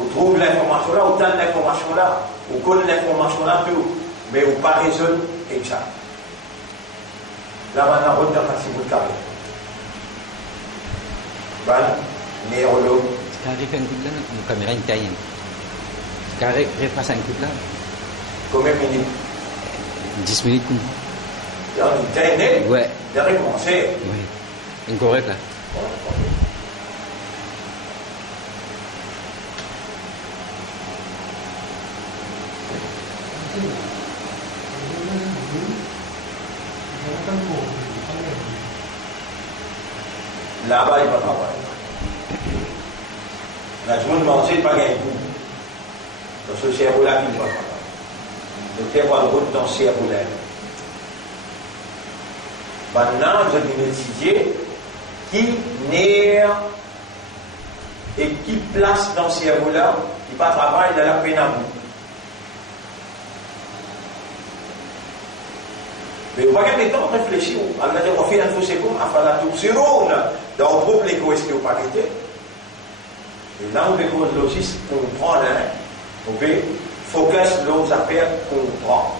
Vous trouvez l'information là, vous donne l'information là, vous connaissez l'information là, tout, mais vous pas raisonne exact. Là, maintenant, on va passer vous le carré. Voilà, néurologue. Carré fait un coup de là, une caméra italienne. Carré repasse un coup de là. Combien de minutes? 10 minutes. Dans l'Internet? Ouais. Il a recommencé. Oui. Incorrect là. Là-bas, il va travailler. La journée de manger, il va gagner beaucoup. Dans ce cerveau-là, il va travailler. Le terme va le route dans ce cerveau-là. Maintenant, je vais étudier qui nerf et qui place dans ce cerveau-là, qui va travailler dans la peine à bout. Mais vous voyez les temps réfléchir. On fait un faux seconde, on fait la tour sur on dans le propre l'écho, est-ce qu'il n'y a pas été? Et là, on peut aussi comprendre, on peut focus l'autre affaire comprendre.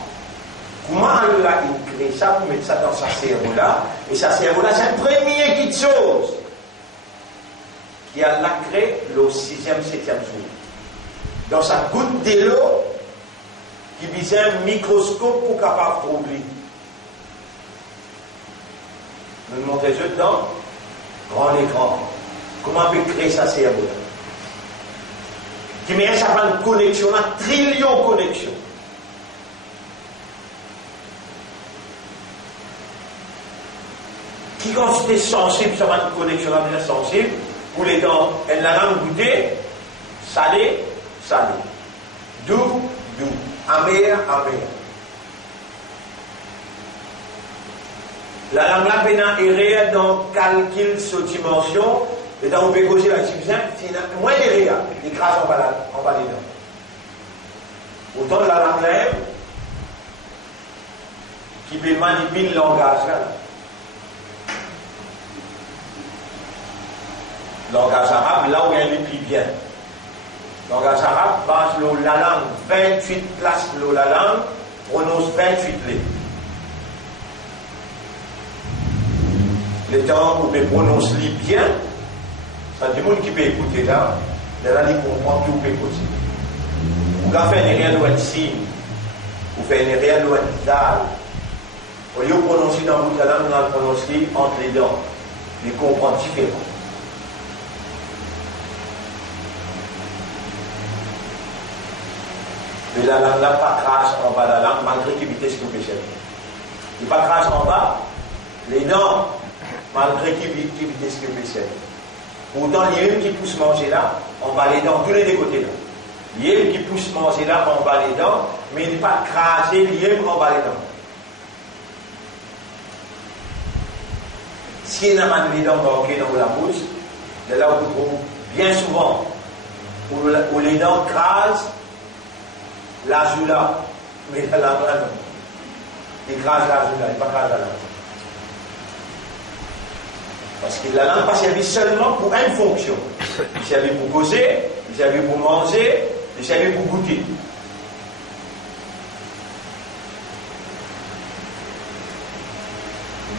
Comment elle a créé ça pour mettre ça dans sa cerveau-là? Et sa cerveau-là, c'est un premier petite chose qui a créé le 6e, 7e jour. Dans sa goutte de l'eau, qui visait un microscope pour capable de trouver. Nous montrons juste dans grand écran. Comment on peut créer sa cerveau-là? Qui met ça par une connexion, un trillion de connexions. Qui quand c'était sensible, ça va une connexion là, bien sensible, pour les dents, elle l'a langue goûté, salé, salé. Doux, doux. Amer, amer. La langue là, maintenant, est réelle dans le calcul sur dimension, et dans le pécoger, la subsistance, moins est réelle, il écrase en bas des dents. Autant la langue là, qui peut manipuler le langage là. Langage arabe, là où il y a plus bien. Langage arabe, passe la langue, 28 places la langue, prononce 28 lettres. Les temps où on prononce bien, ça dit monde qui peut écouter là, là, il comprend tout peut écouter. Vous faites une réelle loi de signe, vous faites une réelle loi de dalle. Au lieu de prononcer dans votre langue, on a prononcé entre les dents. Les comprend différemment. Mais la langue n'a pas crache en bas de la langue, malgré qu'il évite ce que vous faites. Il n'a pas crache en bas, les dents, malgré qu'il évite ce que vous faites. Pourtant, il y a une qui pousse manger là, en bas les dents, tous les deux côtés là. Il y a une qui pousse manger là, en bas les dents, mais il n'est pas crasé, il y a en bas les dents. Si il y a les dents manquées dans la bouche, c'est là où vous trouvez bien souvent, où les dents crasent, la joue là, mais la langue là non. Il crase la joue là, il ne pas crase la langue. Parce que la langue n'a pas servi seulement pour une fonction. Il servait pour causer, il servait pour manger, il servait pour goûter.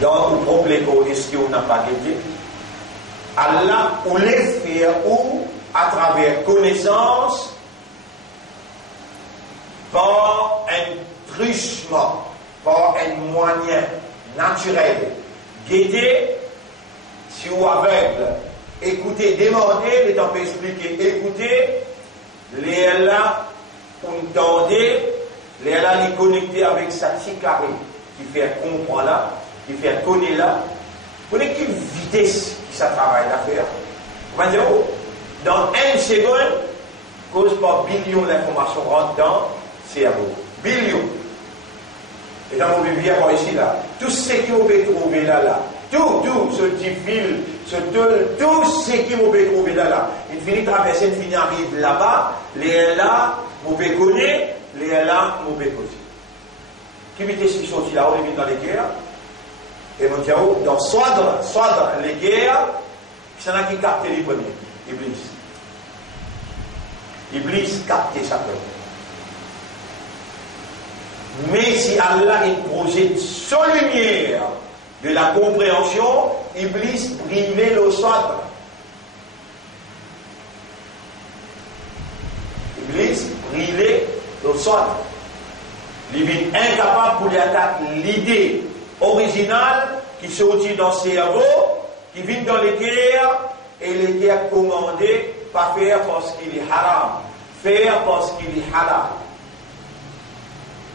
Dans le problème, est-ce qu'on n'a pas gagné? Allah ou les faire ou à travers connaissance, par un truchement, par un moyen naturel, guider, si vous aveugle, écoutez, demandez, les temps peut expliquer, écoutez, les là, entendez, les là, les connecter avec sa petite carré, qui fait comprendre là, qui fait connaître là, vous voyez quelle vitesse qui ça travaille d'affaire. On va dire, dans une seconde, cause par billion d'informations rentrent dans cerveau. Billion. Et dans mon bébé, ici, là, tout ce qui vous pouvez trouver là, tout, ce petit fil, tout ce qui vous pouvez trouver là, il finit traverser, il finit arrive là-bas, les là, vous pouvez connaître, les là, vous pouvez causer. Qui vitesse qui sont là, on est dans les guerres, et mon Dieu, dans soit dans les guerres, il y en a qui captent les premiers, Iblis. Iblis captait sa peur. Mais si Allah projette sans lumière de la compréhension, Iblis privait le sort. Iblis privait le sort. Il est incapable pour lui attaquer l'idée originale qui sortit dans le cerveau, qui vit dans les guerres, et les guerres commandées, pas faire parce qu'il est haram, faire parce qu'il est halal.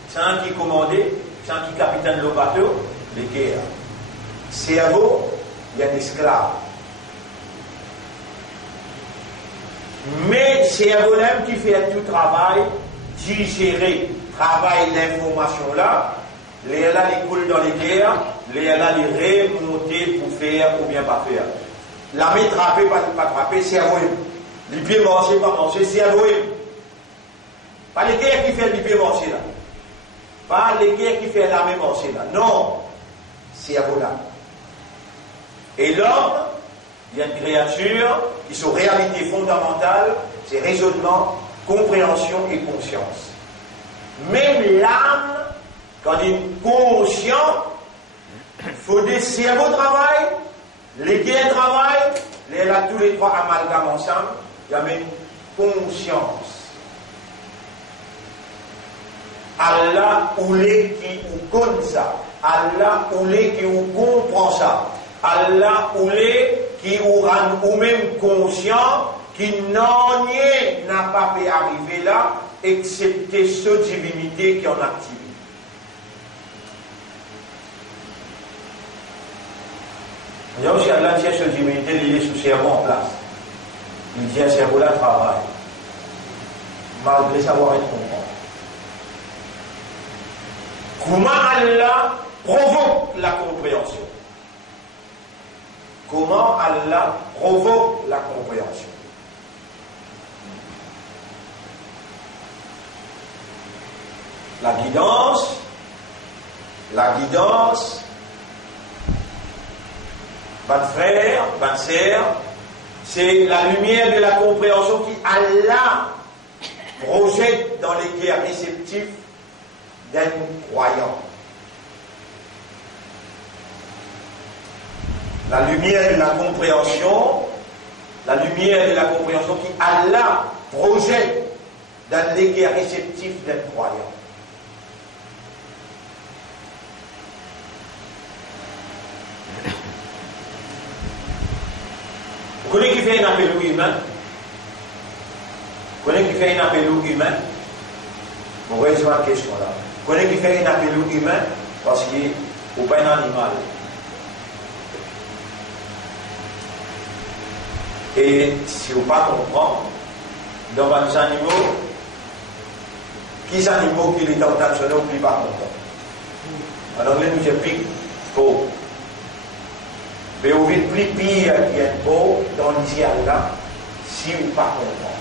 C'est un qui commandait, c'est un qui capitaine le bateau, les guerres. Cerveau, il y a un esclave. Mais cerveau même qui fait tout travail, digérer, travail d'information là, les là les coule dans les guerres, les là les remonter pour faire ou bien pas faire. La main trapper, pas trapper, cerveau. Les pieds marcher, pas marcher, cerveau. Pas les guerres qui fait les pieds marcher là. Pas les guerres qui fait la main marcher là. Non, cerveau là. Et l'homme, il y a une créature qui sont réalité fondamentale, c'est raisonnement, compréhension et conscience. Même l'âme, quand il est conscient, il faut des cerveaux travaillent, les guerres travaillent, les là tous les trois amalgames ensemble, il y a même conscience. Allah ou les qui ou connaît ça, Allah ou les qui ou comprend ça, Allah ou les qui ou rend ou même conscient qui n'en n'a pas pu arriver là, excepté cette divinité qui en active. Donc, si Allah tient cette divinité, il est sous cerveau en place. Il tient cerveau là travail. Malgré savoir être comprendre. Comment Allah provoque la compréhension? Comment Allah provoque la compréhension? La guidance, votre frère, votre sœur, c'est la lumière de la compréhension qui Allah projette dans les cœurs réceptifs d'un croyant. La lumière de la compréhension qui Allah projette dans les cœurs réceptifs d'un croyant. Vous connaissez qui fait un appel humain? Vous connaissez qui fait un appel humain? On va répondre à la question là. Vous connaissez qui fait un appel humain? Parce qu'il n'est pas un animal. Et si vous ne comprenez pas, dans les animaux, qui sont les animaux qui sont intentionnels ou qui ne sont pas contents? Alors, nous disons pique, faux. Mais vous êtes plus pire qu'il y a beau dans l'isial là, si vous ne pas comprendre.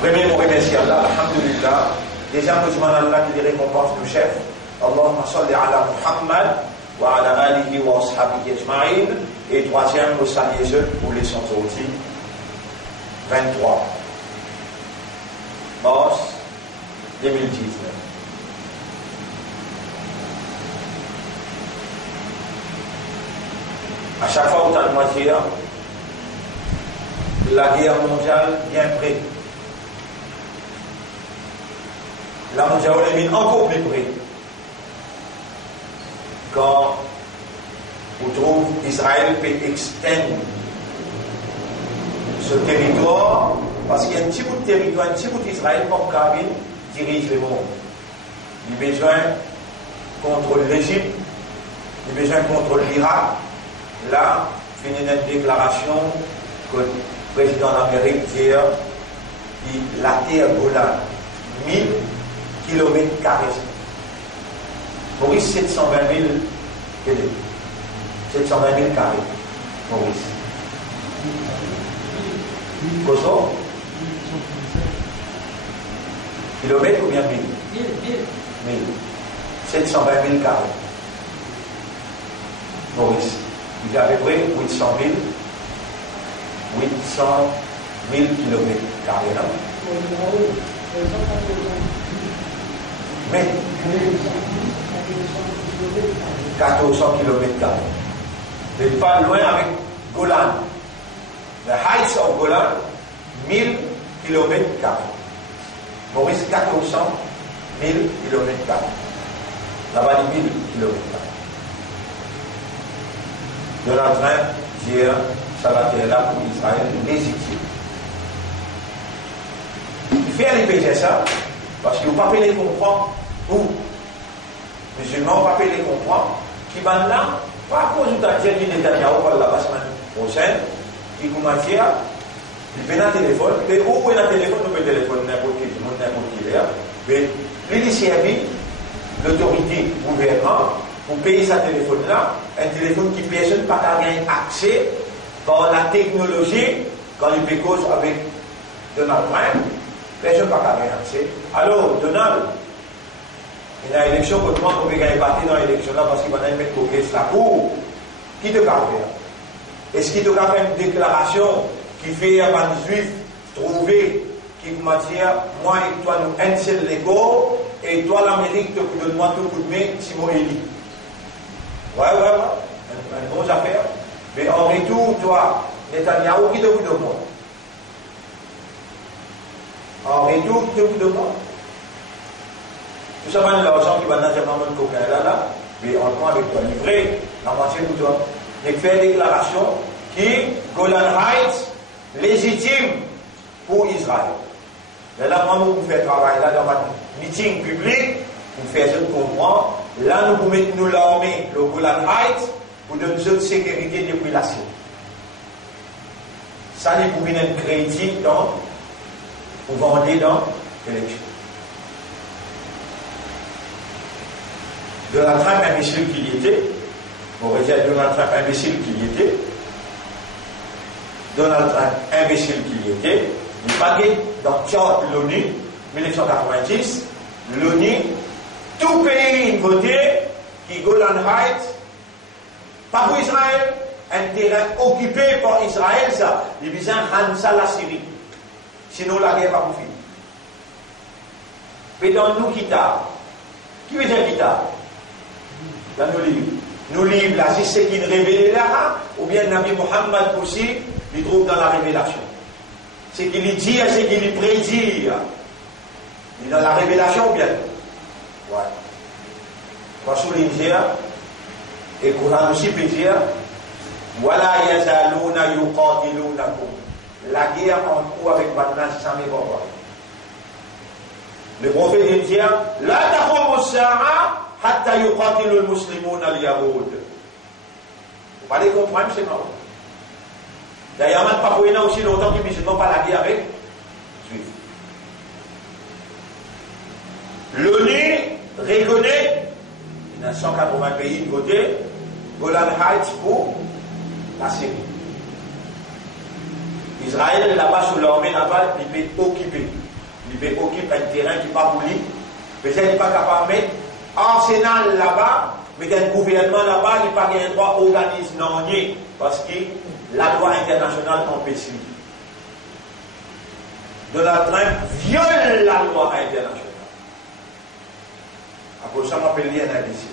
Premier mot remercier Allah, alhamdulillah. Déjà, nous demandons à Allah qui récompense le chef. Allahumma salli ala Muhammad wa ala alihi wa ashabihi ajma'in. Et troisième, nous saluons ceux pour les sons aussi. 23 mars 2019. À chaque fois où tu as une matière, la guerre mondiale vient près. La mondiale est encore plus près. Quand on trouve Israël peut extendre ce territoire, parce qu'il y a un petit bout de territoire, un petit bout d'Israël comme Kabyle dirige le monde. Il a besoin contre l'Égypte, il a besoin contre l'Irak. Là, il y a une déclaration que le président d'Amérique dit que la terre Golan, 1000 km². Maurice, 720 000 km. 720 000 carrés. Maurice. Kosovo? Kilomètres ou bien 1000? 1000. 720 000 carrés. Maurice. Il y a à peu près 800 000. 800 1000 km carrés. Mais 1400 km carrés. Mais pas loin avec Golan. The heights of Golan, 1000 km carrés. Maurice, 1400 1000 km carrés. Là-bas, 1000 km carrés. Donald Trump dit ça va être là pour Israël légitime. Il fait répéter ça parce qu'il ne faut pas les comprendre. Vous, musulmans, ne pas les comprendre. Qui va là, pas à cause de ta tête du Netanyahu, par la semaine prochaine, qui commence à il fait un téléphone, et où est un téléphone, nous peut téléphoner n'importe qui, n'importe qui là. Mais l'initiative, l'autorité, le gouvernement, pour payer sa téléphone-là, un téléphone qui personne n'a pas gagné accès par la technologie, quand il fait cause avec Donald Trump, personne n'a pas gagné accès. Alors, Donald, il y a une élection, comment on peut gagner parti dans l'élection-là parce qu'il va mettre coquet la cour. Qui te garde faire? Est-ce qu'il te garde une déclaration qui fait à un juif trouver qui matière, moi et toi nous un seul l'ego, et toi l'Amérique te donne-moi tout coup de main, Simon Eli. Ouais, une bonne affaire. Mais en retour, toi, Netanyahu, qui te vous demande? En retour, qui te vous demande? Tout ça, l'argent qui va dans un coquin là, mais en prend avec toi, livré, la moitié pour toi. Et fait une déclaration qui, Golan Heights, légitime pour Israël. Mais là, moi, nous faisons travail là dans un meeting public, nous faisons comprendre. Là, nous mettons nous l'armée, le Golan Heights, pour donner une sécurité depuis la Syrie. Ça, nous pouvons être crédit pour vendre dans l'élection. Donald Trump, imbécile qu'il y était, on va dire Donald Trump, imbécile qu'il y était, Donald Trump, imbécile qu'il y était, il paguait dans le chart de l'ONU, 1990, l'ONU, tout pays voté, qui Golan Heights, pas pour Israël, un terrain occupé par Israël, ça, il vise à rendre ça la Syrie. Sinon, la guerre va vous finir. Mais dans nous, qui veut dire qui dans nos livres. Nos livres, là, c'est ce qui est révélé là, ou bien Nabi Muhammad aussi, il trouve dans la révélation. Ce qu'il dit, ce qu'il prédit. Il est dans la révélation ou bien? Ouais. Rasoul dire, et le Coran aussi peut dire, Wala yazaluna yuqatilunakum. La guerre en cours avec Batman, ça m'est pas vrai. Le prophète dit, La taqumu as-sa'a hatta yuqatilu al-muslimuna al-yahud. Vous parlez comprendre, c'est marrant. D'ailleurs, même pas pour aussi longtemps que les musulmans pas la guerre avec les juifs. L'ONU reconnaît, il y a 180 pays de côté, Golan Heights pour la Syrie. Israël est là-bas sous l'armée, là-bas, il peut occuper. Il peut occuper un terrain qui n'est pas pour lui. Peut-être qu'il n'est pas capable de mettre arsenal là-bas, mais qu'il y a un gouvernement là-bas, il n'y a pas un droit organisme non nié, parce que la loi internationale empêche. Donald Trump viole la loi internationale. À cause de ça, on appelle un imbécile.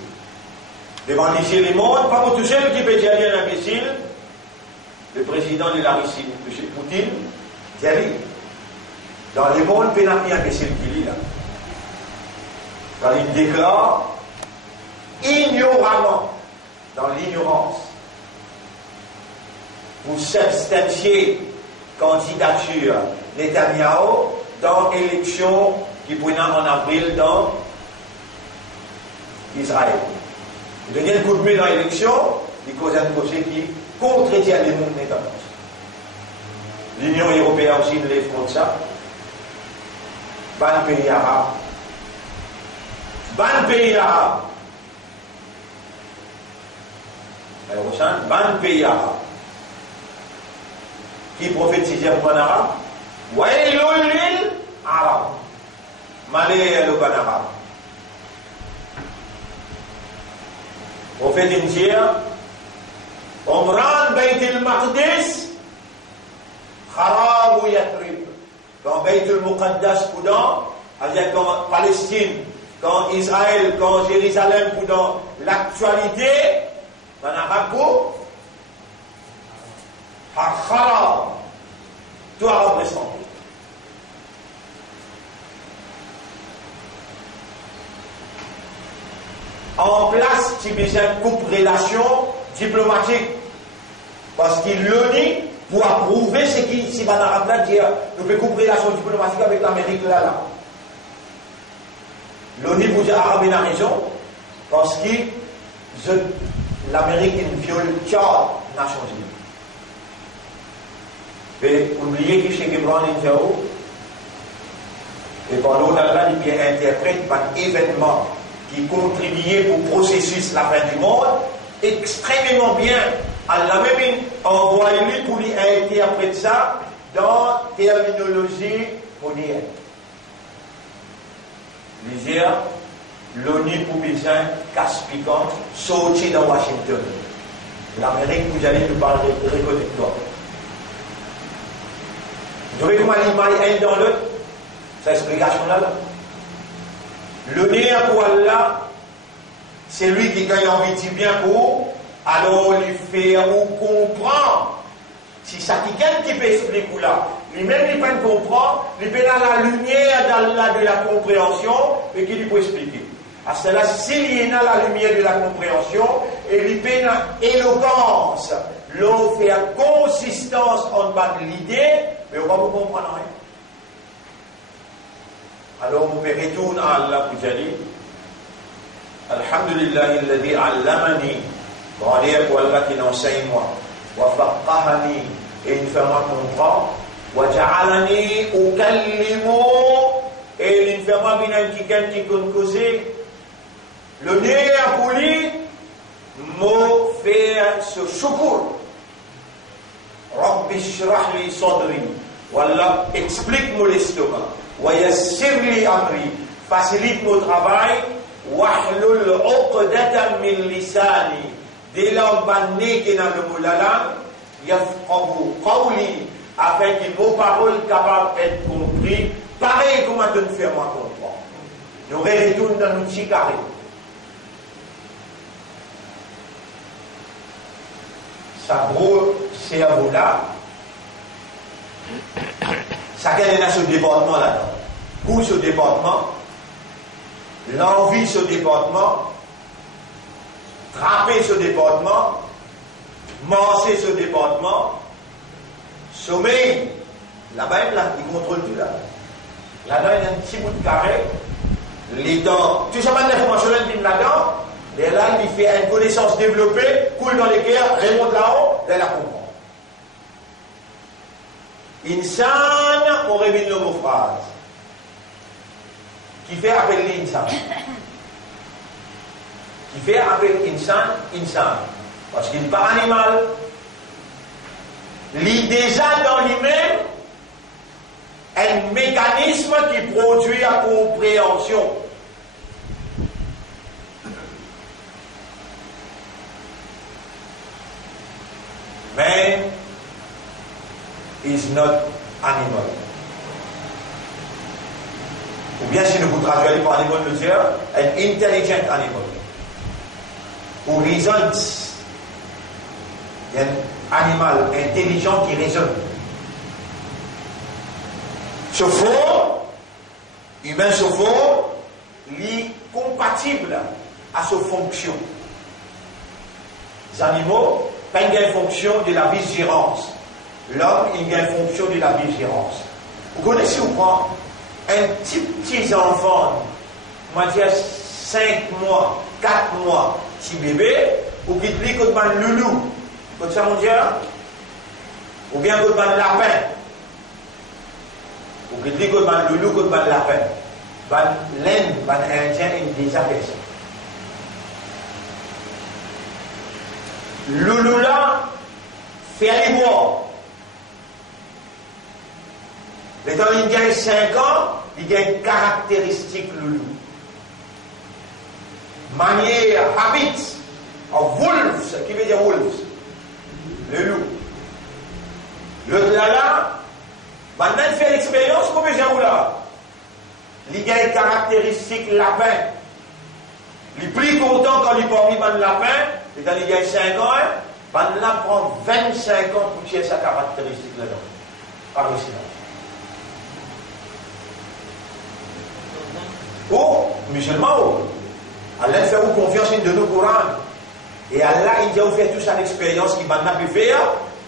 Devant les mondes, pas pour tout seul qui peut dire un imbécile, le président de la Russie, M. Poutine, dit dans le monde, il n'y a pas imbécile qui lit là. Quand il déclare ignoramment, dans l'ignorance, pour substantier candidature Netanyahu dans l'élection qui pourrait en avril dans Israël. Il donne un coup de main dans l'élection, il cause un projet qui contredit les mondes Netanyahu. L'Union européenne aussi ne les font ça. Ban pays arabe. Ban pays arabe. Ban pays arabe. Qui prophétisait en arabe? Wailul lil arab. Malé le ban arabe. Prophète dit Omran Bayt al-Maqdis Kharab ou Yatrib. Quand Beitul Muqaddas dans, c'est-à-dire quand Palestine, quand Israël, quand Jérusalem, dans l'actualité, dans Arabe, Hakhara, tout a représenté. En place, tu as besoin de coupe relation diplomatique. Parce qu'il le dit pour approuver ce qui, si Van Arabe là, dit, nous pouvons couper relation diplomatique avec l'Amérique là. L'ONU pour dire Arabe a raison, parce que l'Amérique viole les Nations Unies. Et oubliez que chez Gibran Injao, et pendant là, il bien interprète par événement qui contribuait au processus la fin du monde, extrêmement bien. Allah même envoyé lui pour lui interpréter ça dans terminologie mondiale. Lisez, l'ONU pour besoin casse piquante, sorti dans Washington. L'Amérique, vous allez nous parler de récollectoire. Vous voyez comment l'image un dans l'autre? Cette explication-là. L'ONU pour Allah, c'est lui qui gagne envie de dire bien pour, alors il fait ou comprend. Si ça quelqu'un qui peut expliquer là, lui-même il peut comprendre, il peut dans la lumière d'Allah de la compréhension et qui lui peut expliquer. À cela, s'il y a dans la lumière de la compréhension, et il peut dans l'éloquence, l'on fait consistance en bas de l'idée, mais on va vous comprendre rien. Alors on peut retourner à Allah pour dire Alhamdulillah, alladhi allamani, bon, pour Allah qui n'enseigne moi. وفقهني et il fait moi comprendre وجعلني أكلم et il fait moi bien qui causer le nez à poli me faire ce chocolat Rabbi shrah li sadri Wallah explique-moi l'estomac wa yassir li amri facilite mon travail wahlul uqdatan min lisani des langues bannées qui dans le mot la langue, yafqahu qawli, afin que vos paroles capables d'être comprises, pareil comme on te fait moi comprendre. Nous retournons dans notre chicaré. Ça gros cerveau-là, ça gagne dans ce département là-dedans. Où ce département, l'envie ce département, trapper ce département, masser ce département, sommeil, là-bas, là, il contrôle tout là. Là-dedans, il y a un petit bout de carré, les dents, tout ça, l'information là-dedans, et là, il fait une connaissance développée, coule dans les cœurs, remonte là-haut, et la comprend. Insan, on révèle le mot phrase, qui fait appel l'insan. Qui fait appel insan, parce qu'il n'est pas animal. Il déjà dans lui-même un mécanisme qui produit la compréhension. Man is not animal. Ou bien si nous vous traduisons par animal, nous disons an intelligent animal. Ou raisonne. Il y a un animal intelligent qui raisonne. Chauffeur, humain chauffeur, il est compatible à sa fonction. Les animaux ont une fonction de la vigilance. L'homme, il a une fonction de la vigilance. Vous connaissez ou pas un petit enfant, moi je dis 5 mois, 4 mois, petit bébé, ou qui te dit que tu as un loulou, comme ça mon Dieu, ou bien que tu as un lapin, ou qui te dit que tu as un loulou, que tu as un lapin. L'Inde, l'Indien, il déjà fait ça. Loulou là, fait aller boire. Mais quand il gagne 5 ans, il gagne caractéristique loulou. Manière, habit, of wolves, qui veut dire wolves, le loup. L'autre là, Maintenant, il fait l'expérience comme j'ai là. Il a une caractéristique lapin. Il est plus content quand il parle de lapin, et quand il a 5 ans, maintenant prend 25 ans pour tirer sa caractéristique là-dedans. Par ici. Oh, musulman, oh. Allah fait vous confiance de nos Coran. Et Allah, il a fait toute cette expérience qui maintenant peut faire,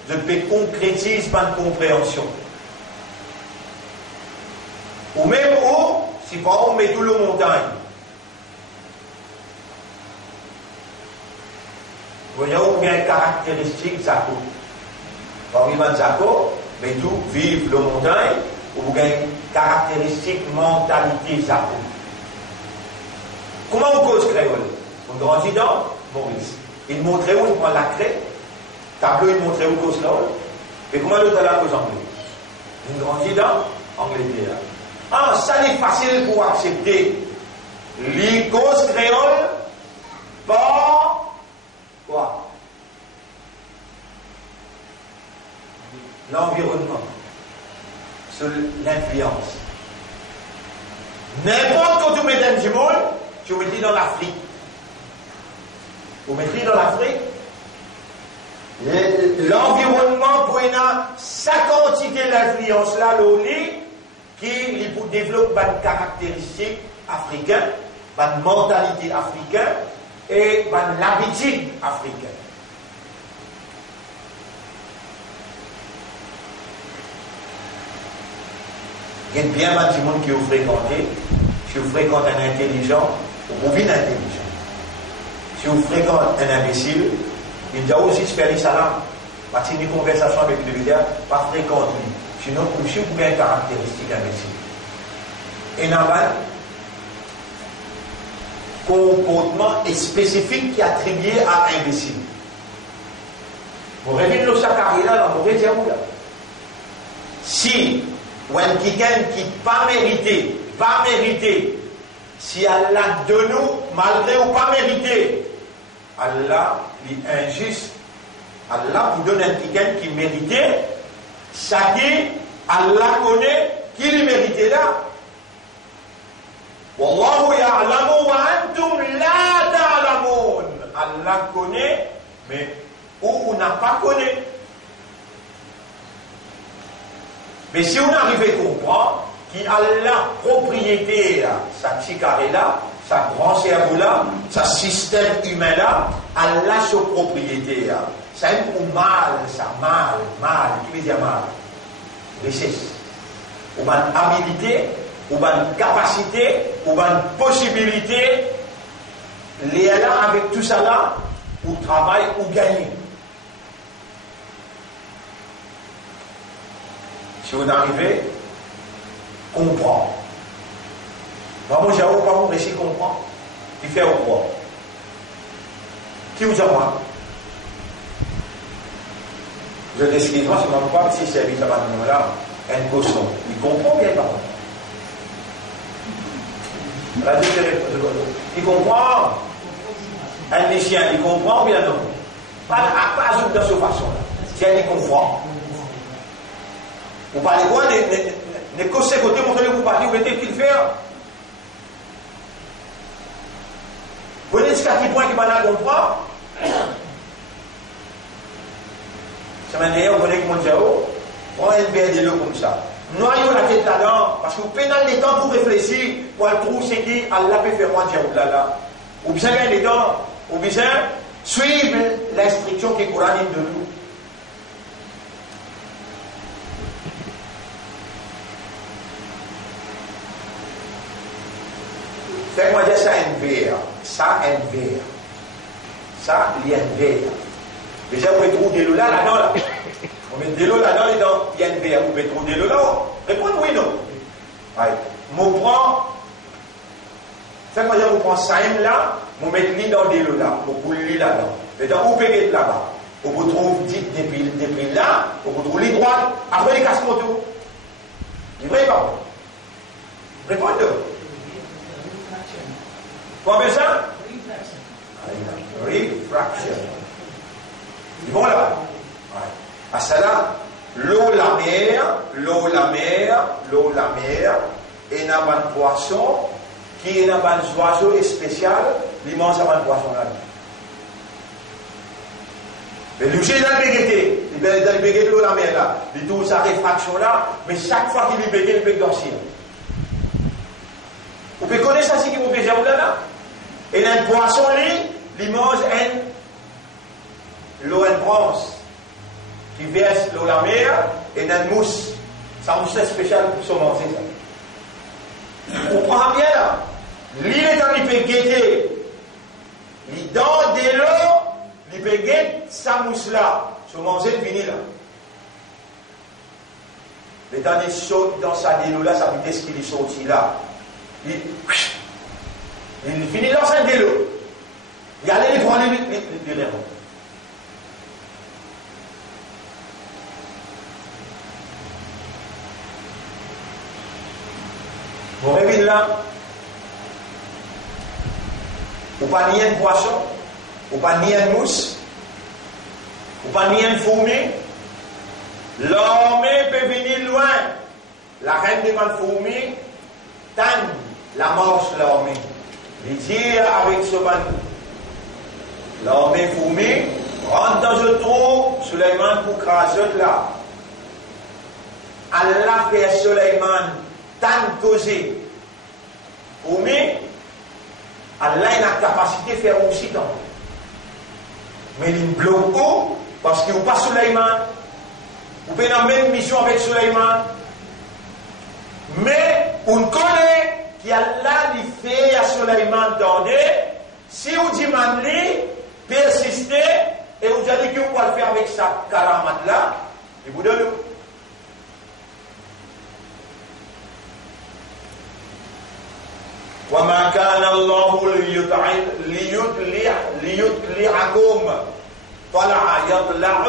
de concrétiser par compréhension. Ou même où, si par on met tout le montagne. Vous voyez où il y a une caractéristique Zako. Parmi les Zako, mais tout vivre le montagne, où il y a une caractéristique mentalité Zako. Comment on cause créole? On grandit dans Maurice. Il montrait où on prend la craie, tableau il montrait où cause créole. Et comment l'autre la cause anglais? Il grandit dans Angleterre. Ah, ça c'est facile pour accepter. Les causes créole par quoi? L'environnement. Sur l'influence. N'importe quand vous mettez du monde, vous mettez dans l'Afrique. Vous mettez dans l'Afrique. L'environnement pour sa quantité d'influence là, l'oli, qui développe une caractéristique africaine, une mentalité africaine et une habitude africaine. Il y a bien des gens qui vous fréquentez. Si vous fréquentez un intelligent, vous vivez intelligent. Si vous fréquentez un imbécile, il doit aussi se faire les salams. Parce qu'il y a une conversation avec le leader, pas fréquente lui. Sinon, vous avez une caractéristique imbécile. Et normal, comportement spécifique qui est attribué à imbécile. Vous revenez le sacarina dans le mauvais diable. Si ou un quelqu'un qui pas mérité, si Allah de nous, malgré ou pas mérité, Allah est injuste. Allah vous donne un quelqu'un qui méritait, ça dit, Allah connaît qui le méritait là. Wallahu ya'lamu wa antum la ta'lamun. Allah connaît, mais où on n'a pas connaît. Mais si on arrive à comprendre qu'il a la propriété, là, sa petit carré là, sa grand cerveau là, sa système humain là, Allah sa propriété là. Ça aime ou mal, ça, mal, qui veut dire mal? Richesse. Ou une habilité, ou une capacité, ou une possibilité, les là avec tout ça là, ou travail, ou gagner. Si vous arrivez, comprendre. Moi, j'ai pas mon récit comprendre. Qui fait au quoi? Qui vous a moi? Je t'excuse-moi, si je ne pas si service à ce moment-là, un caution. Il comprend bien, par contre. Il comprend. Un lycéen, il comprend bien non? Pas de cette façon-là. Si elle comprend. Vous parlez quoi? Les côtés, montrez-le vous parlez, vous mettez qu'il faire. Vous voyez jusqu'à quel point qu'il m'a comprendre? C'est manière, vous voyez que mon diao, prend un verre de l'eau comme ça. Noyez la tête là-dedans, parce que vous pénalez les temps pour réfléchir, pour trouver ce qui Allah peut faire moi diao là. Ou bien les temps, ou bien suivre l'instruction qui est coranique de nous. Faites-moi dire ça un verre, ça un verre, ça il y a un verre. Déjà vous pouvez trouver de l'eau là-dedans là. On met de l'eau là-dedans et il y a un verre, vous pouvez trouver de l'eau là. Répondez oui non. Ouais. Mon prend, faites-moi dire vous prenez ça là, vous mettez dans de l'eau là, vous pouvez là-dedans. Et donc vous pouvez là-bas. Vous trouvez depuis là, vous trouvez les droits, après les casse-motos. C'est vrai pas? Répondez. Combien ça? Refraction. Ils vont là. Ouais. À ça là, l'eau, la mer, et n'a pas de poisson, qui est n'a pas d'oiseau spécial, l'immense a pas de poisson là. Mais lui, j'ai dans le bégueté, il est dans le bégueté de la mer là, il trouve sa réfraction là, mais chaque fois qu'il est bégueté, il peut dormir. Vous pouvez connaître ça si vous pouvez faire là. Et dans le poisson, il mange l'eau en bronze, qui verse l'eau la mer, et dans le mousse. Ça mousse spécial pour se manger ça. Vous comprenez bien là. L'île est en il peut guetter. Il dans de l'eau, il peut guetter sa mousse là. Se manger le vinyle là. Mais dans les sautes dans sa délo là, ça veut dire ce qu'il est sorti là. Il finit dans sa délo. Il allait les prendre les lèvres. Vous rêvez là, ou pas ni un poisson, ou pas ni un mousse, ou pas ni un fourmi. L'armée peut venir loin. La reine des fourmis, tanne la marche l'armée. Il dit avec ce bandit. L'armée fourmi rentre dans le trou, Suleiman pour craser là. Allah fait Suleiman tant causé. Fourmi, Allah a la capacité de faire aussi tant. Mais il bloque où? Parce qu'il n'y a pas Suleiman. Vous pouvez dans la même mission avec Suleiman. Mais on connaît qu'Allah lui fait à Suleiman tendez. Si vous dites persistez et vous dites que vous pouvez le faire avec sa karamat là, il vous donne. وما كان الله ليطلعكم طلع يطلع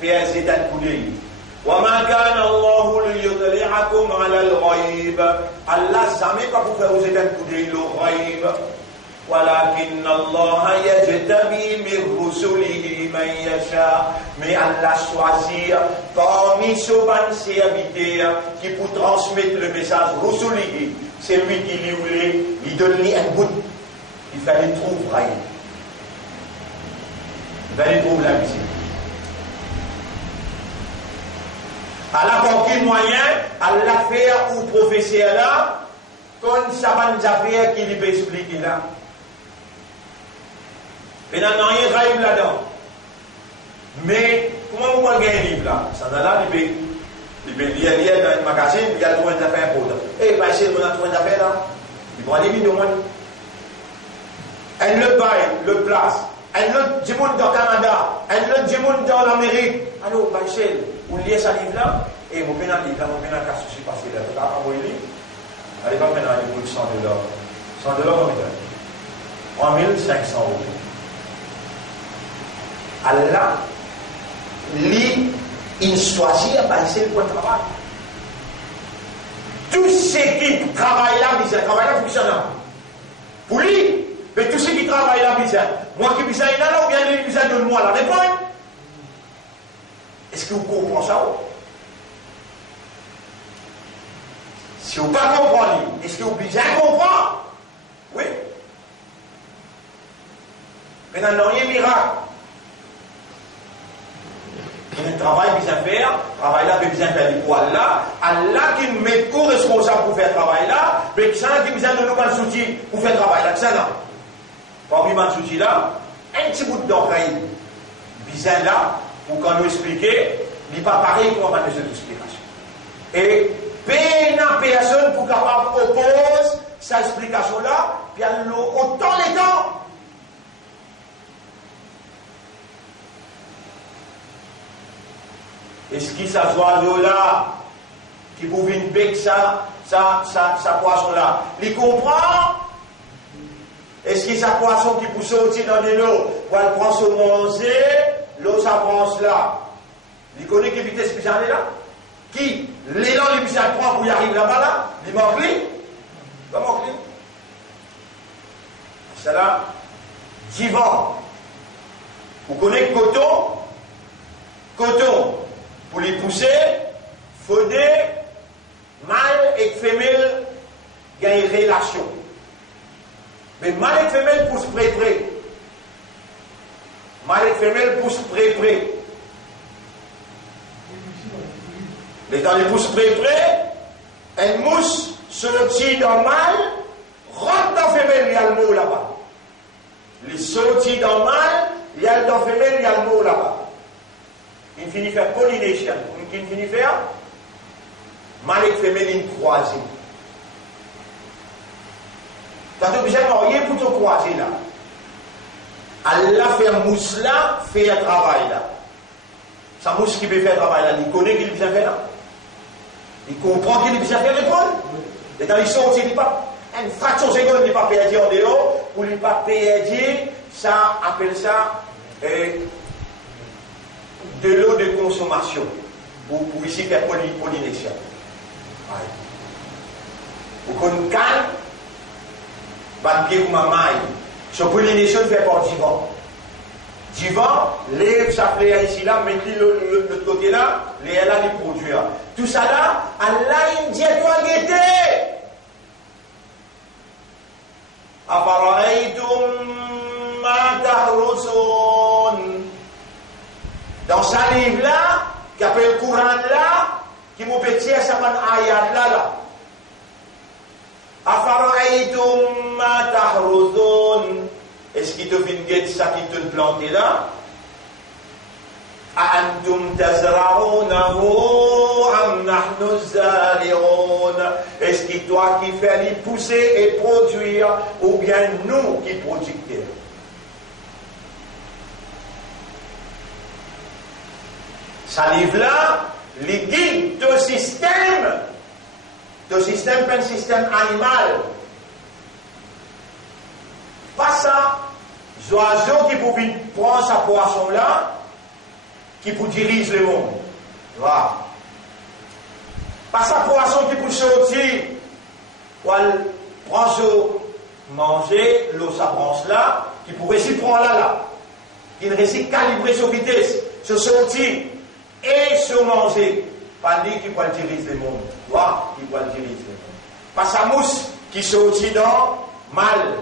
في زيت الكلي وما كان الله ليطلعكم على الغيب الله jamais pas pour faire aux زيت الكلي le غيب ولكن الله يجتبي من رسله من يشاء mais Allah choisit parmi ses serviteurs qui pour transmettre le message رسله c'est lui qui lui voulait, il donne lui un bout. Il fallait trouver. Il fallait trouver la visite. À la portée moyen, à l'affaire ou professeur là, comme ça va nous affaires qui lui peut expliquer là. Et n'a rien rêve là-dedans. Mais comment vous pouvez gagner un livre là? Ça là, il peut lire dans un magazine, il y a trouvé des affaires importantes. Et bien, si on a trouvé des affaires là, il prend des millions. Elle le bail, le place. Elle le dit dans le Canada. Elle le dit dans l'Amérique. Alors, ben, vous lisez ce livre là, et vous prenez un livre là, vous prenez un cas souci passé là. Vous avez envoyé le livre. Allez, pas prendre un livre de 100 $. 100 combien? 3500 €. Allah, lit. Il choisit à passer le point de travail. Tous ceux qui travaillent là, ils travaillent là, fonctionnent. Pour lui, mais tous ceux qui travaillent là, moi qui besoin là, ou bien lui besoin de moi la réponse. Est-ce que vous comprenez ça? Si vous ne comprenez pas, est-ce que vous besoin comprendre? Oui. Mais dans le miracle. Un travail bien faire, travail là, bien faire du poil là, Allah qui met co-responsable pour faire travail là, mais qui a besoin de nous pas le soutien pour faire travail là, ça là. Parmi les soutien là, un petit bout d'oreille, bien là, pour qu'on nous explique, il n'est pas pareil pour avoir des explications. Et personne pour capable opposer cette explication là, puis autant les temps. Est-ce qu'il ça oiseau là qui pouvait une bec ça poisson là? Il comprend? Est-ce qu'il ça poisson qui peut sortir dans de l'eau pour elle prendre son manger, l'eau ça prend là? Il connaît quelle vitesse que j'en ai là? Qui? L'élan il puisse prendre pour y arriver là-bas là? Il manque lui? Il manque lui? C'est là. Divan. Vous connaissez coton? Coton. Pour les pousser, il faut des mâles et femelles qui ont une relation. Mais mâles et femelles poussent près. Mâles et femelles poussent près. Mais dans les pousses près, une mousse sortit dans le mâle, rentre dans la femelle, il y a le mot là-bas. Les sortit dans le mâle, il y a dans la femelle, il y a le mot là-bas. Il finit faire pollination. Il finit faire mâle et femelle, une croisée. Quand tu as rien pour te croiser là. Allah fait mousse là, fait un travail là. Sa mousse qui peut faire un travail là, il connaît qu'il peut faire là. Il comprend qu'il peut faire l'école. Et dans les choses, il dit pas, une fraction de seconde, il n'est pas perdu en dehors, ou il n'est pas perdu, ça appelle ça de l'eau de consommation, pour ici faire pollination. Ou qu'on calme, van pied comme un maille. Ce pollination fait par du vent. Du vent, l'air, ça fait ici là, mettez l'autre côté là, l'air là, il produit. Tout ça là, Allah, il dit à toi, guettez. Afara'aytum ma tahrusun. Dans sa livre là, qui appelle le Coran là, qui m'a pété à sa ayat là. Afara'aytum ma tahrusun. Est-ce qu'il te vient guetter ça qui te planté là? أأنتم تزرعونه أم نحن الزارعون? Est-ce que toi qui fais les pousser et produire, ou bien nous qui producteurs? Ça livre là, les guides de système, pas un système animal. Pas ça, l'oiseau qui peut prendre sa poisson là, qui peut diriger le monde. Voilà. Pas sa poisson qui peut sortir, pour prendre manger, l'eau sa branche là, qui pourrait s'y prendre là, qui ne réussit calibrer sa vitesse, se sortir et se manger. Pas lui qui peut diriger le monde. Voilà, qui peut diriger le monde. Pas sa mousse qui sortit dans mal.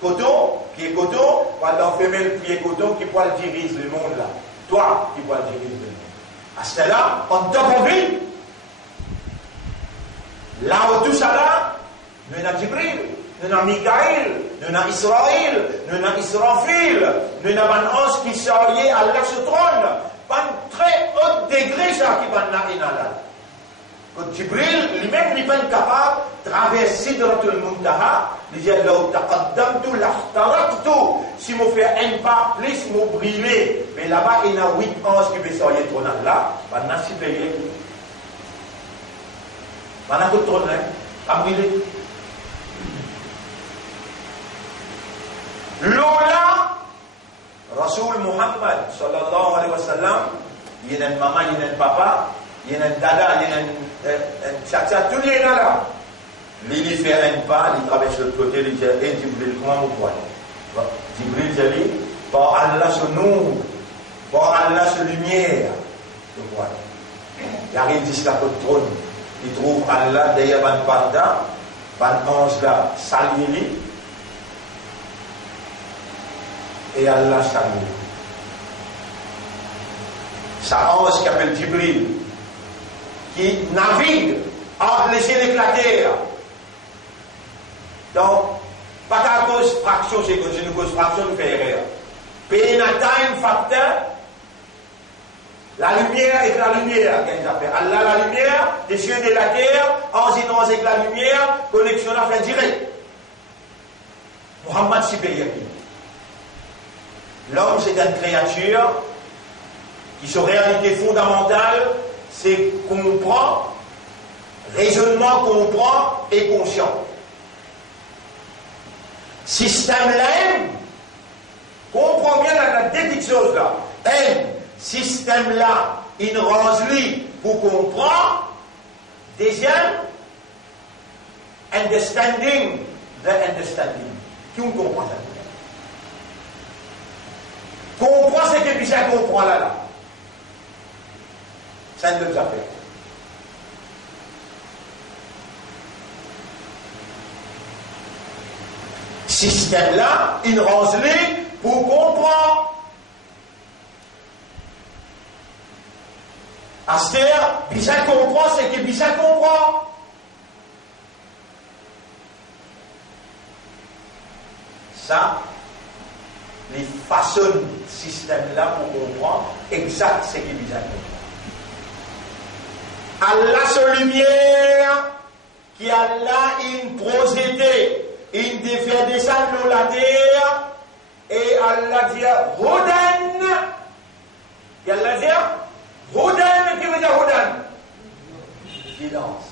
Coton, qui est coton, pendant femelle qui est coton, qui peut diriger le monde là. Toi, qui peux diriger le monde. À ce là, on top en vie. Là où tout ça là, nous avons Jibril, nous avons Mikaïl, nous avons Israël, nous avons Israfil, nous avons un ange qui s'est allié à Allah sur trône. Pas un très haut degré ça qui va nous là. Quand Jibril lui-même n'est pas capable de traverser Sidratul Muntaha, il dit là, taqaddamtu lahtaraqtu. Si je fais un pas plus, je vais brûler. Mais là-bas, il y a 8 anges qui veulent sortir trône là. Il y a 6 pays. Il y a tout trône là. À brûler. Lola, Rasoul Muhammad, sallallahu alayhi wa sallam, il y a une maman, il y a un papa, il y a un dada, il y a un tcha-tcha, tout le monde là. Lui, il fait un pas, il traverse l'autre côté, il dit, Jibril, comment vous voyez? Jibril dit, par Allah ce nom, par Allah ce lumière, je vois. Il arrive jusqu'à votre trône, il trouve Allah derrière un parda, un ange là, salué, et Allah salue. Ça ange qui appelle Jibril, qui navigue entre les ciels et la terre. Donc, pas qu'à cause fraction, c'est que une cause fraction, nous fait erreur. Pénatime facteur, la lumière est la lumière, Allah la lumière, des cieux et de la terre, ensinant avec la lumière, connexion à fin direct. Muhammad Sibéri. L'homme, c'est une créature qui, sa réalité fondamentale, c'est comprend, raisonnement comprend et conscient. Système là, comprend bien la deux petites choses là. Système là, il range lui pour comprendre. Deuxième, understanding, the understanding. Qui on comprend ça? Comprend ce que Bichard comprend là. Ça ne nous a fait. Système là, il range pour comprendre. Astér, bisa comprend, c'est que bisa comprend. Ça, les façons système là pour comprendre exact ce que bisa comprend. Allah sa lumière qui a là une procédé, une défaite descendre la terre et Allah dit Hudan. Et Allah dit Hudan, qui veut dire Hudan? Guidance.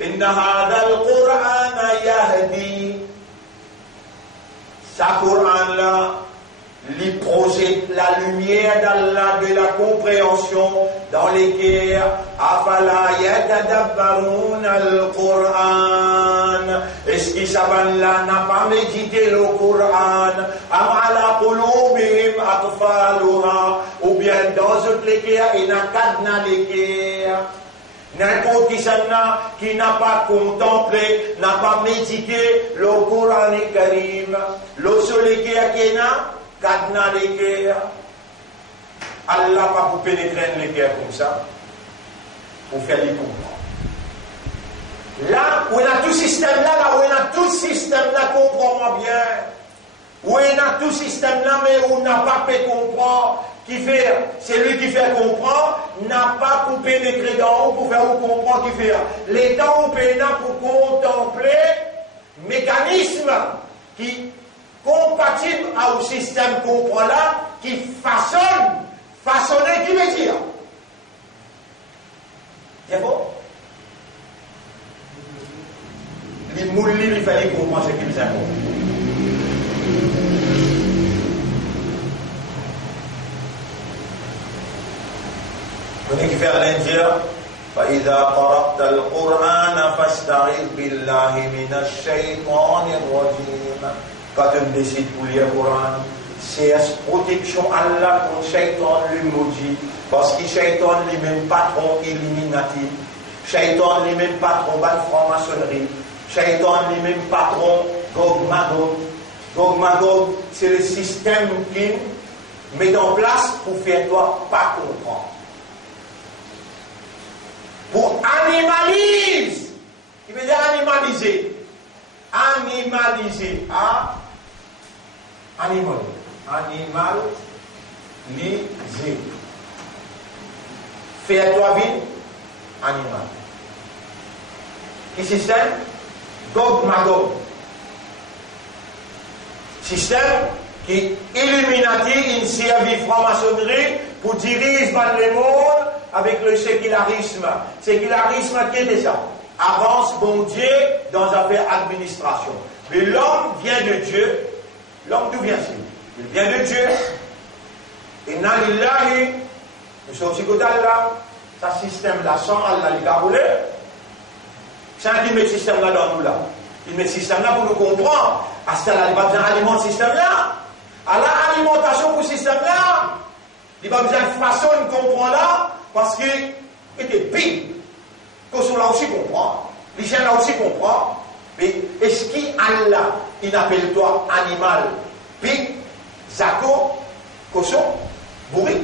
Inna hadha al-Qur'ana yahdi. Ça Qur'an là, il projette la lumière d'Allah de la compréhension dans lesquelles afala yatadabbarun al-Qur'an. Est-ce que Saban là n'a pas médité le Qur'an? Am ala qulubihim atfaluha, ou bien dans toutes lesquelles il n'a qu'adna lesquelles. N'importe qui n'a pas contemplé, n'a pas médité le Coran Karim, le soleil qui a Kadna l'équerre. Allah pas pour pénétrer l'équerre comme ça, pour faire les comprendre. Là où on a tout système là où on a tout système là, comprends-moi bien. Où on a tout système là, mais où on n'a pas pu comprendre. Qui fait, c'est lui qui fait comprendre, n'a pas pour pénétrer dans haut, pour faire comprendre, qui fait. Les temps où on pour contempler, mécanisme qui compatible au système comprend là, qui façonner, qui veut dire. C'est bon? Les moules, il fallait comprendre ce qui nous importe. On est qui fait l'Indien. فإذا قرأت القرآن فاستعذ بالله من الشيطان الرجيم. Quand on décide pour lire le Coran, c'est protection Allah contre Shaitan lui maudit. Parce que Shaitan lui-même patron illuminatif. Shaitan lui-même patron de franc-maçonnerie. Shaitan lui-même patron Gog Magog. Gog Magog, c'est le système qui met en place pour faire toi pas comprendre. Pour animaliser. Il veut dire animaliser. Animaliser. Animal. Animaliser. Fais-toi vie. Animal. Quel système? Gog Magog. Système qui illuminati une servie franc-maçonnerie pour diriger le monde avec le sécularisme. Sécularisme qui est déjà avance bon Dieu dans l'affaire administration. Mais l'homme vient de Dieu. L'homme d'où vient-il? Il vient de Dieu. Inna lillahi, nous sommes aussi côté Allah. Ça système là, sans Allah, il a roulé. C'est un qui met le système là dans nous là. Il met le système là pour nous comprendre. À ce là, il va besoin d'alimenter ce système là. À l'alimentation pour ce système là, il va besoin de façon de comprendre là, parce qu'il était pire. Que sur là aussi comprend. Les gens là aussi comprennent. Mais est-ce qu'Allah, il appelle toi animal, pig, zako, cochon, bourri?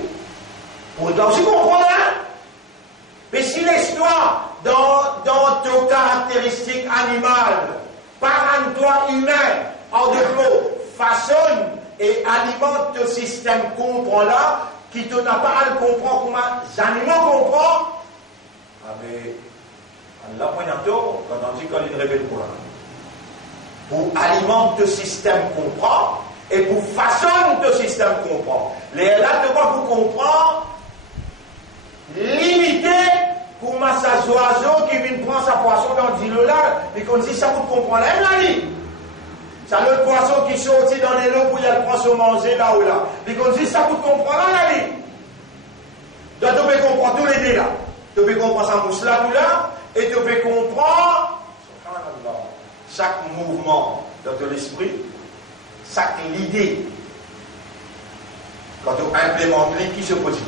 Pour toi aussi comprendre, hein? Mais si l'histoire dans tes caractéristiques animales, par un toi humain, en deux mots, façonne et alimente le système comprend là, qui te n'a pas à le comprendre comme les animaux comprennent, ah mais Allah quand on dit qu'on révèle le Coran, pour alimenter le système comprend et pour façonner le système comprend. Les là de quoi vous comprendre, limiter comment ça oiseau qui vient prendre sa poisson dans l'île là, et qu'on dit ça vous comprend là, la vie. Ça l'autre poisson qui sortit dans les lots pour y aller prendre son manger là ou là. Et qu'on dit ça vous comprend là, la vie. Donc tu peux comprendre tous les deux là. Tu peux comprendre sa mousse là ou là, et tu peux comprendre chaque mouvement de l'esprit, chaque idée. Quand tu implémentes qui sont positifs,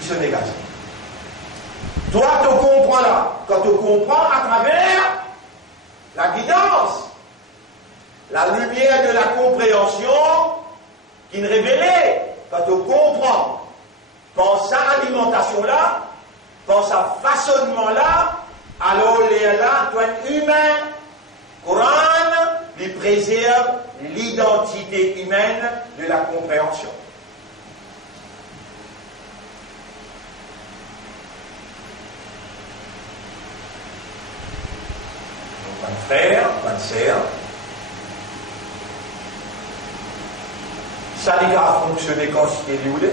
qui sont négatifs. Toi, tu comprends là. Quand tu comprends à travers la guidance, la lumière de la compréhension qui nous révèle, quand tu comprends, quand sa alimentation-là, quand sa façonnement-là, alors les là, toi, humain, Coran, lui préserve l'identité humaine de la compréhension. Mon frère, ma sœur, ça n'a pas fonctionné quand c'était lié.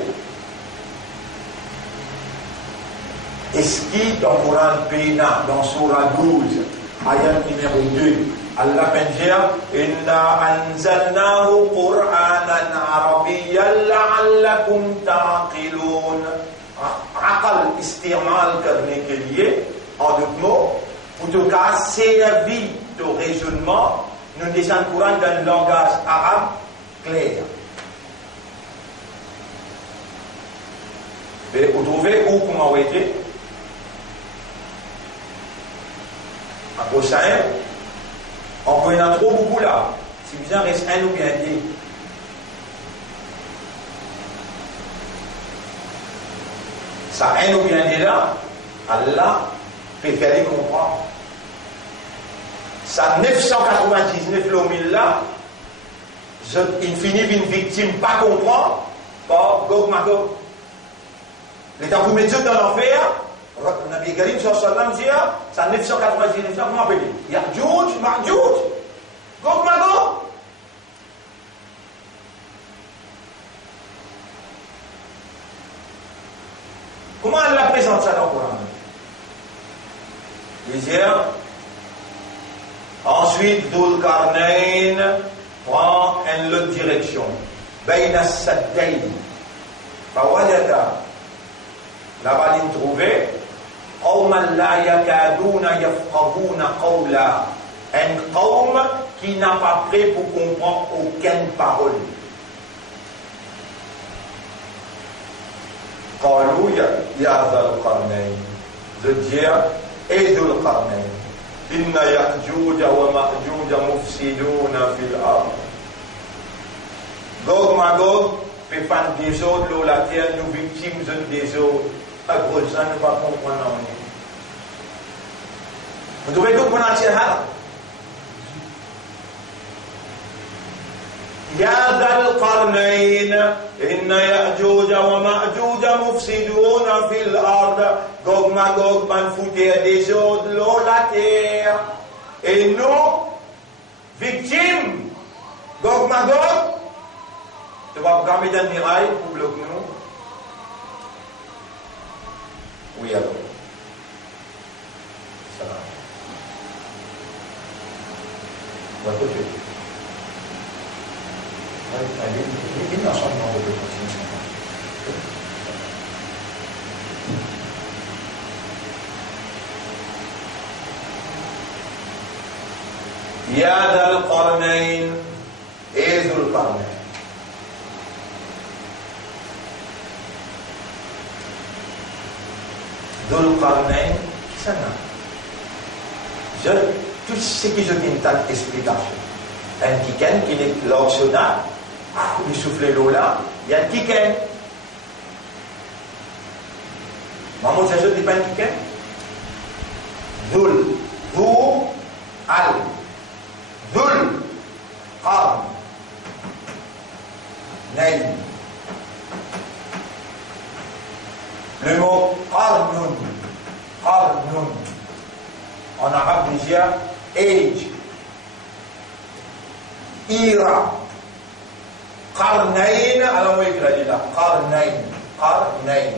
Est-ce qu'il dans le Coran Péna, dans Surah 12, ayat numéro 2, Allah menjawab, Inna anzalnahu Qur'anan Arabiyyan la'allakum ta'qilun. Aqal istimal करने के लिए, en d'autres mots, pour tout cas, servir de raisonnement, nous descendons le Coran dans un langage arabe clair. Vous trouvez où comment était? À Brossain, on peut y en trop beaucoup là. Si vous en reste un ou bien deux. Ça, un ou bien deux là, Allah peut faire les comprendre. Ça, 999 l'omil là, il finit une victime pas comprendre, par Gog Magog. Les temps pour mettre dans l'enfer, Nabi Karim sallallahu dit, ça 999 ans, comment appeler? Ya'juj, Ma'juj, Gog Magog. Comment elle présente ça dans le Coran? Deuxième. Ensuite, Dhul Qarnayn prend une autre direction. Bayna Saddayn. Fawajada. Là-bas, il trouvait قوما لا يكادون يفقهون قولا, un qawm qui n'a pas prêt pour comprendre aucune parole. قالوا يا ذا القرنين, de dire et ذو القرنين إن يأجوج ومأجوج مفسدون في الأرض. Gog Magog fait fan des autres, la terre nous victimes des autres. À gros, ça ne va pas comprendre. Vous trouvez tout pour entier là? يا ذا القرنين إن يأجوج ومأجوج مفسدون في الأرض. Gog Magog van foutre des autres l'eau la terre. Et nous, victimes, Gog Magog, tu vas vous mettre un mirail pour bloquer nous. Oui alors. Ça va. On va côté. Il y a un changement de continuation. يا ذا القرنين ايه ذو القرنين. ذو القرنين سنة. Tout ce qui je dis une explication. Un kiken qui est l'optionnel, il souffle l'eau là, il y a un kiken. Maman, ça je dis pas un kiken. Dhul, Dhu, Al. Dhul, Qarn, Nayn. Le mot Qarnun, Qarnun, en arabe déjà, age, Ira, Qarnayn, alors on écrit là, Qarnayn, Qarnayn,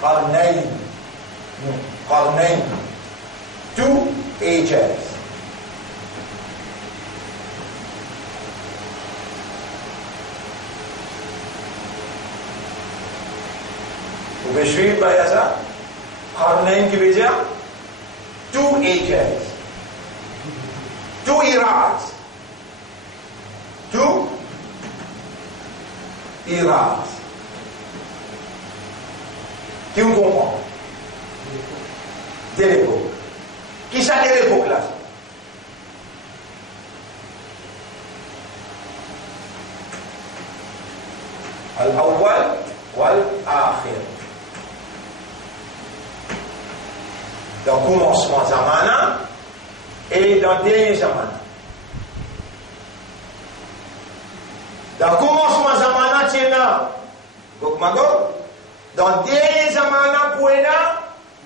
Qarnayn, Qarnayn, two ages. Vous pouvez suivre par ça? Qarnayn qui veut dire two ages, two eras, two eras. Qui vous comprend? De l'époque. Qui ça de l'époque là? Al-awwal wal-akhir. Dans le commencement zamana et dans le dernier zamana. Dans le commencement zamana, tu es là, Gog Magog. Dans le dernier zamana, tu es là,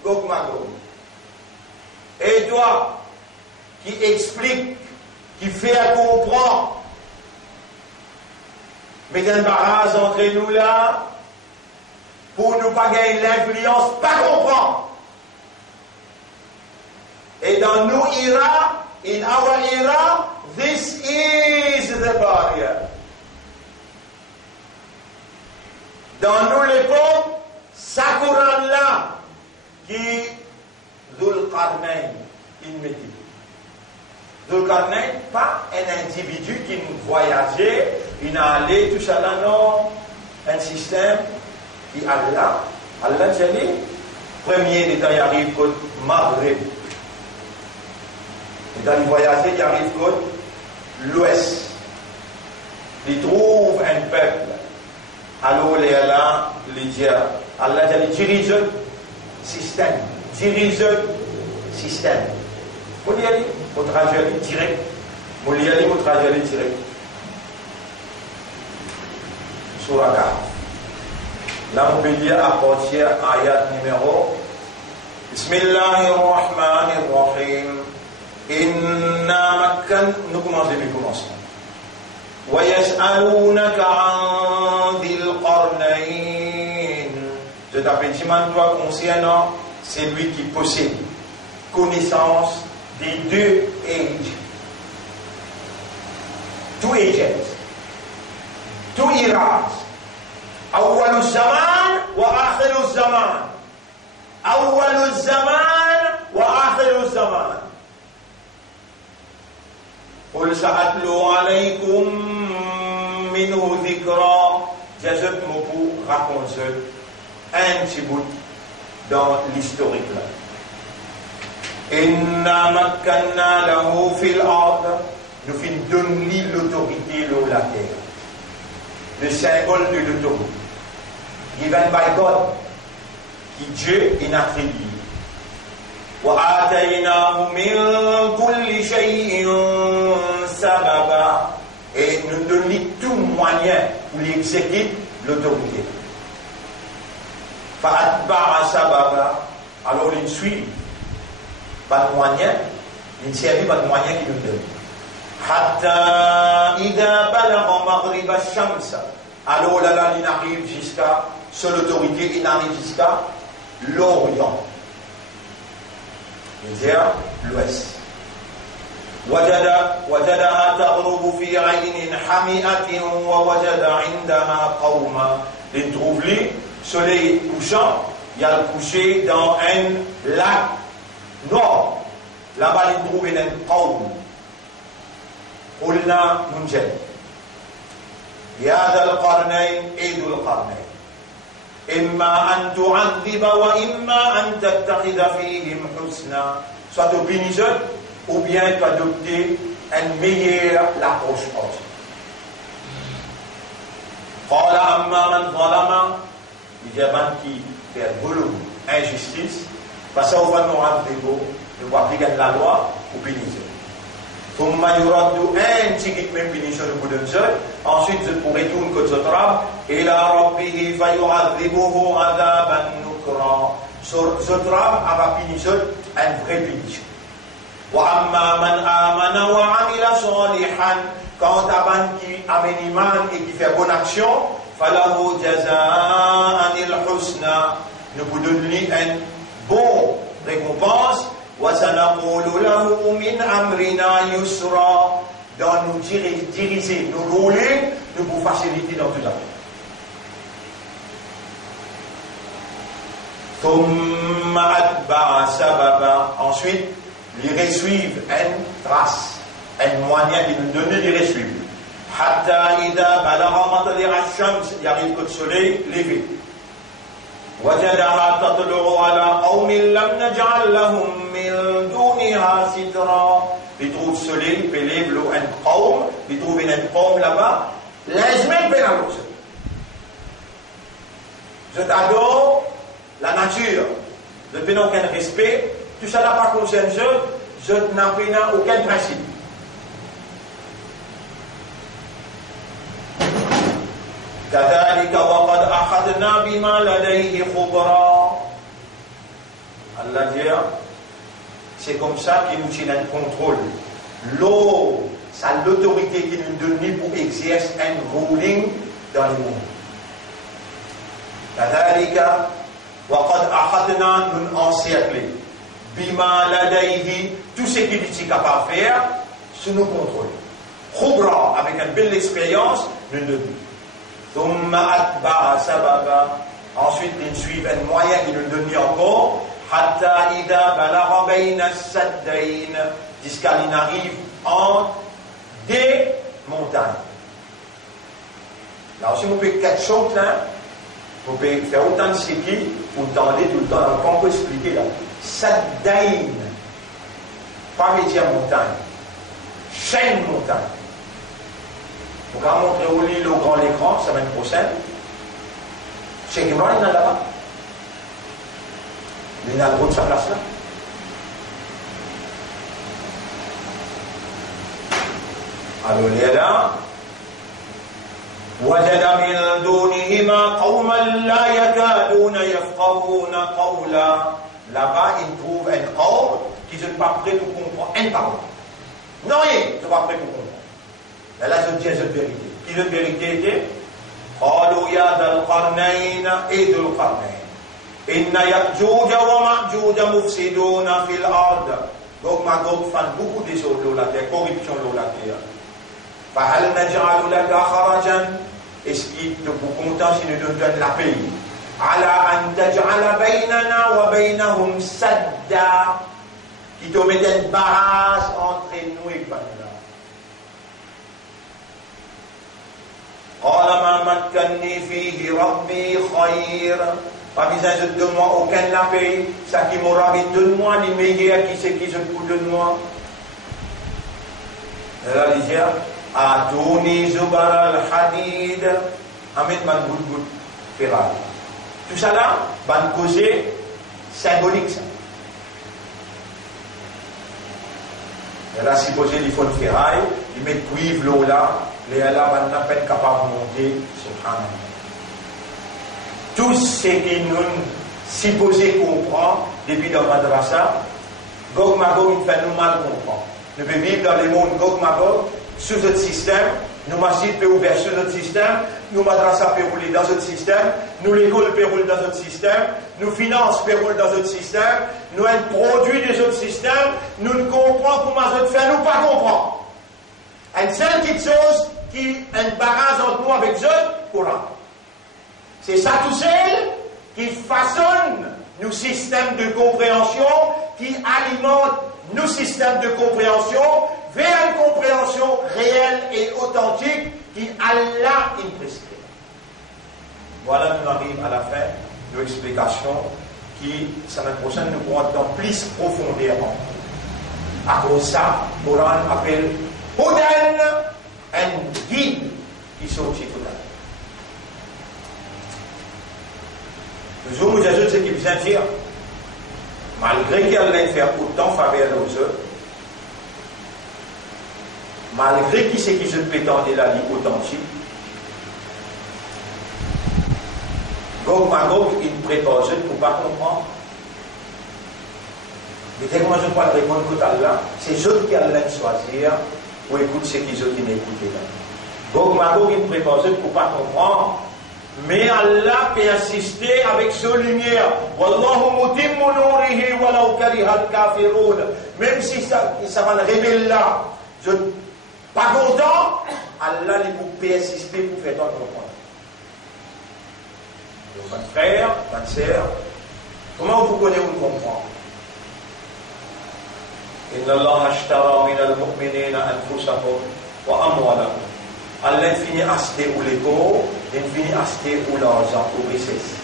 Gog Magog. Et toi, qui explique, qui fait comprendre, mais il y a une barrage entre nous là, pour ne pas gagner l'influence, pas comprendre. Et dans nous era, in our era, this is the barrier. Dans nous l'époque, Sakuran là, qui Dhul Qarnayn, il me dit. Dhul Qarnayn, pas un individu qui voyageait, il n'a allé, tout ça là, non. Un système qui Allah, j'ai dit, premier des temps, il arrive comme Maghreb. Et dans les voyageurs, il arrive comme l'Ouest. Il trouve un peuple. Alors, les Allah, les dieux, Allah, j'ai dit, dirige système. Dirige système. Vous y allez, votre trajet direct. Vous y allez, votre trajet direct. Surah 4. Là, on peut dire à partir ayat numéro. Bismillahirrahmanirrahim. Inna makkan. Nous commençons depuis le commencement. وَيَسْأَلُونَكَ عَنْ ذِي الْقَرْنَيْنِ. Je t'appelle toi concernant celui qui possède connaissance des deux âges. Two ages. Two eras. أول الزمان وآخر الزمان. أول الزمان وآخر الزمان. قل سأتلو عليكم منه ذكرا. Jésus me raconte un petit bout dans l'historique là. Inna makkanna lahu fil ard. Nous finissons donner l'autorité sur la terre. Le symbole de l'autorité. Given by God. Qui Dieu est attribué. وَآتَيْنَاهُ مِنْ كُلِّ شَيْءٍ سَبَبًا. Et nous donnons tout moyen pour exécuter l'autorité. فَأَتْبَعَ سَبَبًا. Alors il suit. Pas de moyen. Il ne servit pas de moyen qu'il nous donne. حَتَّى إِذَا بَلَغَ مَغْرِبَ الشَّمْسِ. Alors là, il arrive jusqu'à, sur l'autorité, il arrive jusqu'à l'Orient. C'est-à-dire l'Ouest. وجدها تغرب في عين حمئة ووجد عندها قوما. Il trouve le soleil couchant, il y a le coucher dans un lac nord. Là-bas, il trouve un قوم. قلنا منجل. يا ذا القرنين et ذو القرنين. إما أن تعذب وإما أن تتخذ فيهم حسنا. Soit tu bénis ou bien tu adopter une meilleure approche. قال أما من ظلم. Il y a un qui fait boulot, injustice. Parce qu'on va nous rendre nous va appliquer la loi ou bénir. ثم يرد un petit même bénédiction de bout d'un seul. Ensuite, je pourrai retourner comme ce travail. إلى ربه فيعذبه عذابا نكرا. Ce travail a bénédiction, un vrai bénédiction. وأما من آمن وعمل صالحا. Quand un qui amène iman et qui fait bonne action, فله جزاء الحسنى. Nous vous donnons une bonne récompense. وَسَنَقُولُ لَهُ مِنْ أَمْرِنَا يُسْرًا. Dans nous diriger, nous rouler, nous vous faciliter dans tout ça. ثُمَّ أَتْبَعَ سَبَبًا. Ensuite, les suivent une trace, un moyen de nous donner les suivre. حَتَّى إِذَا بَلَغَ مَطْلِعَ الشَّمْسِ. Il arrive que le soleil levé. وَجَدَهَا تَطْلُعُ عَلَى قَوْمٍ قوم لم نجعل لهم من دونها سترا. Ils trouvent soleil, pelé, l'eau, un قوم, ils trouvent un قوم là-bas. L'azmen pénalose. Je t'adore la nature. Je n'ai aucun respect. Tout ça n'a pas concerne je n'ai aucun principe. كذلك وقد أخذنا بما لديه خبرا. Allah dit, c'est comme ça qu'il nous tient un contrôle. L'eau, c'est l'autorité qui nous donne pour exercer un ruling dans le monde. كذلك وقد أخذنا nous encercler. Bima ladayhi, tout ce qu'il est capable de faire, sous nos contrôles. Khubra, avec une belle expérience, nous donne. Thumma atba'a sababa. Ensuite, ils suivent un moyen qui nous donne encore. Hatta ida balagha bayna as-saddayn. Jusqu'à il arrive en des montagnes. Là aussi, vous pouvez quatre choses là. Vous pouvez faire autant de séquilles, vous entendez tout le temps. On peut expliquer là. Saddayn. Pas médias montagne. Chaîne montagne. On va montrer au lit le grand écran, semaine prochaine. Cheikh Ibrahim, il est là-bas. Il a le droit de sa place là. Alors, il est là. وجد من دونهما قوما لا يكادون يفقهون قولا. Là-bas, il trouve un qawm qui ne sont pas prêts pour comprendre une parole. Non, ils ne sont pas prêts pour comprendre. Mais là, je dis une vérité. Qui est la vérité était قالوا يا ذا القرنين et ذو القرنين إن يأجوج ومأجوج مفسدون في الأرض. Donc, Magog fait beaucoup de choses dans la terre, corruption dans la terre. فهل نجعل لك خرجا. Est-ce qu'il te pour content si nous donne la paix على أن تجعل بيننا وبينهم سدا. Qui te met une barrage entre nous et eux. قال ما مكنني فيه ربي خير. Pas besoin de moi aucun la paix. Ça qui m'aura mis donne-moi les meilleurs qui c'est qui je peux donne-moi. Elle a dit Atuni zubar al-hadid. Amen man bout ferraille. Tout ça là, va nous causer symbolique ça. Elle a supposé qu'il faut une ferraille, il met cuivre l'eau là, les là va n'a peine capable de monter, subhanallah. Tout ce qui nous supposé comprendre depuis dans madrasa, Gog Magog il fait nous mal comprendre. Nous pouvons vivre dans le monde Gog Magog sous notre système, nous masjid peut ouvrir sous notre système, nous madrasa peut rouler dans notre système, nous l'école peut rouler dans notre système, nous finances peut rouler dans notre système, nous un produit des autres systèmes, nous ne comprenons comment nous faire, nous pas comprendre. Une seule petite chose qui embarrasse entre nous avec eux, Coran. C'est ça tout seul qui façonne nos systèmes de compréhension, qui alimente nos systèmes de compréhension vers une compréhension réelle et authentique qui Allah il prescrit. Voilà, nous arrivons à la fin de l'explication qui, semaine prochaine, nous pourrons dans plus profondément. À cause de ça, le Coran appelle Hudan, un guide qui sortit tout à l'heure. Le jour où j'ajoute ce qui vient dire, malgré qu'il allait faire autant faveur aux autres, malgré qui c'est qui se prétendait la vie authentique, Gog Magog, il prépare pour ne pas comprendre. Mais dès que moi je ne peux pas répondre tout à l'heure, c'est eux qui allaient choisir ou écouter ce qu'ils ont écouté là. Gog Magog, il prépare pour ne pas comprendre. Mais Allah peut insister avec sa lumière. Wallahu mutimmu nurihi walau karihal kafirun. Même si ça va le révéler là, je ne suis pas content, Allah peut insister pour faire ton comprendre. Votre frère, votre sœur, comment vous connaissez ou comprendre? Inna Allah ashtara min al-mu'minina anfusahum wa amwalahum. Allah finit acheter ou les corps, il finit acheter ou l'argent, ou richesse.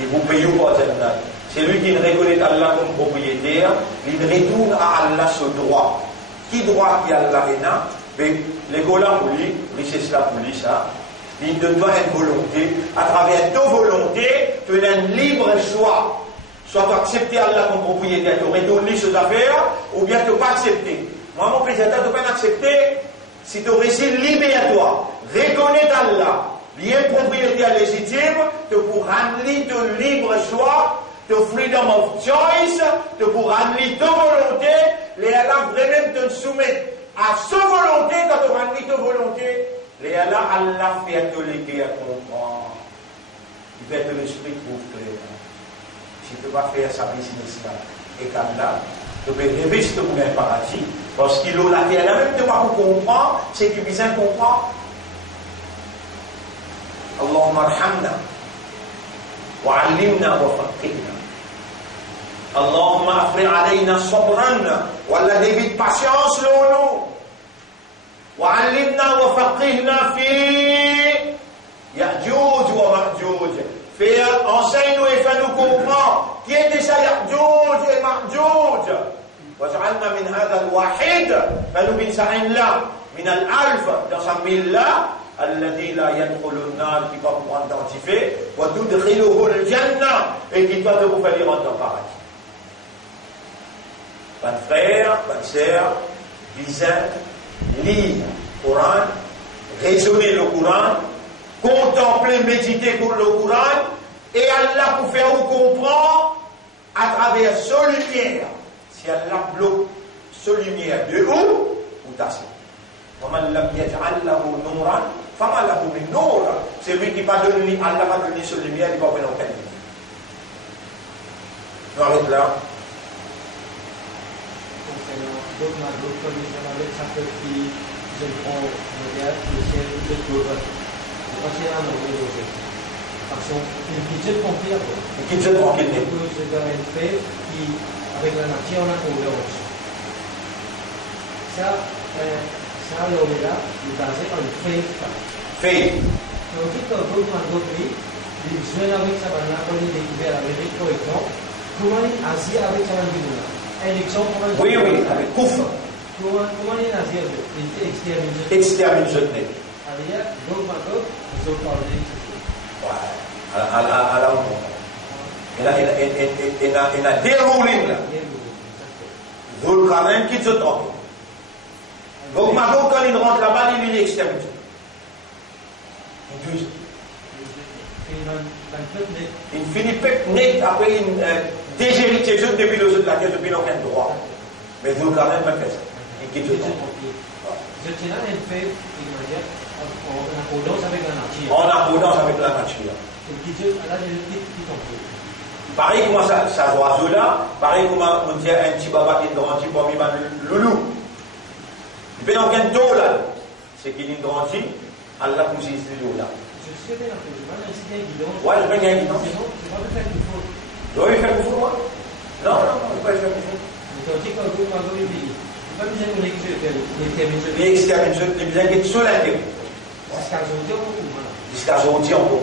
Et vous payez pas Jannat. C'est lui qui ne reconnaît Allah comme propriétaire, il retourne à Allah ce droit. Qui droit qui Allah est là? Mais les Golas pour lui, c'est cela pour lui, ça. Il te doit une volonté. À travers ta volonté, tu as un libre choix. Soit tu acceptes Allah comme propriétaire, tu retournes ses affaires, ou bien tu ne pas accepter. Moi, mon président, tu ne peux pas accepter si tu réussis libre à toi. Reconnaître Allah, bien propriétaire légitime, tu pourras ramener ton libre choix, ton freedom of choice, tu pourras ramener ta volonté, les Allah vraiment te soumettre à sa volonté quand tu ramenes ta volonté. Les Allah fait te léguer à comprendre. Il fait de l'esprit pour clair. Si tu vas faire sa business là, et qu'Allah, tu peux investir pour un paradis, parce qu'il a la terre, même tu vas comprendre, c'est que tu besoin de comprendre. Allahumma arhamna, wa allimna wa faqihna. Allahumma afri alayna sabran, wa la débite patience l'eau. وعلمنا وفقهنا في يأجوج ومأجوج. Enseigne-nous et fais-nous comprendre qui est déjà Ya'juj et Ma'juj. واجعلنا من هذا الواحد فنو بن سعين لا من الألف dans sa mille là الذي لا يدخل النار qui va vous identifier وتدخله الجنة et qui va vous faire rentrer au paradis. Bonne frère, bonne sœur, disant lire le Coran, raisonner le Coran, contempler, méditer pour le Coran, et Allah pour faire vous comprendre à travers ce lumière. Si Allah bloque ce lumière de où, vous tassez. C'est lui qui va donner, Allah va donner ce lumière, il va venir au Canada. On arrête là. D'autres conditions avec ça qui je prends regarde le ciel de Toulouse. Je pense qu'il y a un autre aussi. Parce qu'une petite conflit après. Une petite tranquille. C'est un fait qui, avec la nature, on a trouvé aussi. Ça, l'homme-là, est basé sur le fait. Fait. Donc, quand d'autres pays, ils viennent avec ça, on a découvert l'Amérique, par exemple, comment l'Asie avec ça, Oui, avec Kouf. Comment est l'Asie avec Extermine jeté. C'est-à-dire, donc, maintenant, ils ont parlé. Ouais, à la honte. Il a déroulé là. Zulkarnain qui se trompe. Donc, maintenant, quand il rentre là-bas, il est exterminé. Il finit net après une dégérité depuis le jeu de la terre, depuis aucun droit. Mais vous quand même fait ça. Il quitte le temps. Je tiens à fait, en accordance avec la nature. En accordance avec la nature. Pareil comme ça oiseau-là, pareil comme on dit un petit baba qui grandit pour lui, le loulou. Il fait aucun dos là. C'est qu'il grandit, Allah vous dit le loulou là. Je sais bien, ouais, je vais gagner guidon. C'est pas le fait qu'il faut. Tu veux faire le fou, moi? Non, je ne peux pas faire le fou. Mais quand tu dis qu'on veut pas le pays, c'est pas besoin de l'exterminer. L'exterminer, c'est besoin d'être sur la terre. Jusqu'à aujourd'hui, on peut. Jusqu'à aujourd'hui, on peut.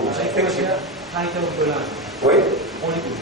Oui. On écoute.